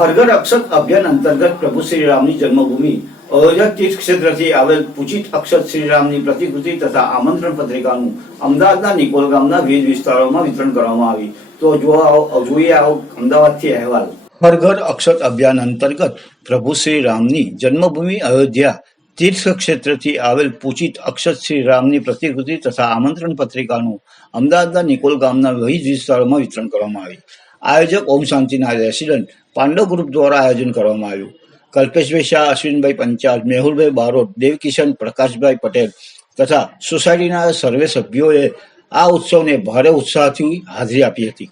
ઘર અક્ષત અભિયાન અંતર્ગત પ્રભુ શ્રી જન્મભૂમિ અયોધ્યા તીર્થ ક્ષેત્રથી આવેલ પૂજિત અક્ષત શ્રી રામની પ્રતિકૃતિ તથા આમંત્રણ પત્રિકાનું અમદાવાદના નિકોલ ગામના વિવિધ વિસ્તારોમાં વિતરણ કરવામાં આવી તો જોઈએ આવો અમદાવાદથી અહેવાલ હરઘર અક્ષત અભિયાન અંતર્ગત પ્રભુ શ્રી રામની જન્મભૂમિ અયોધ્યા તીર્થ ક્ષેત્રથી આવેલ પૂજિત અક્ષત શ્રી રામની પ્રતિકૃતિ તથા આમંત્રણ પત્રિકાનું અમદાવાદના નિકોલ ગામના વિવિધ વિસ્તારોમાં વિતરણ કરવામાં આવી આયોજક ઓમ શાંતિના રેસિડન્ટ પાંડવ ગ્રુપ દ્વારા આયોજન કરવામાં આવ્યું. કલ્પેશભાઈ શાહ, અશ્વિનભાઈ પંચાલ, મેહુલભાઈ બારોટ, દેવકિશન પ્રકાશભાઈ પટેલ તથા સોસાયટીના સર્વે સભ્યોએ આ ઉત્સવને ભારે ઉત્સાહથી હાજરી આપી હતી.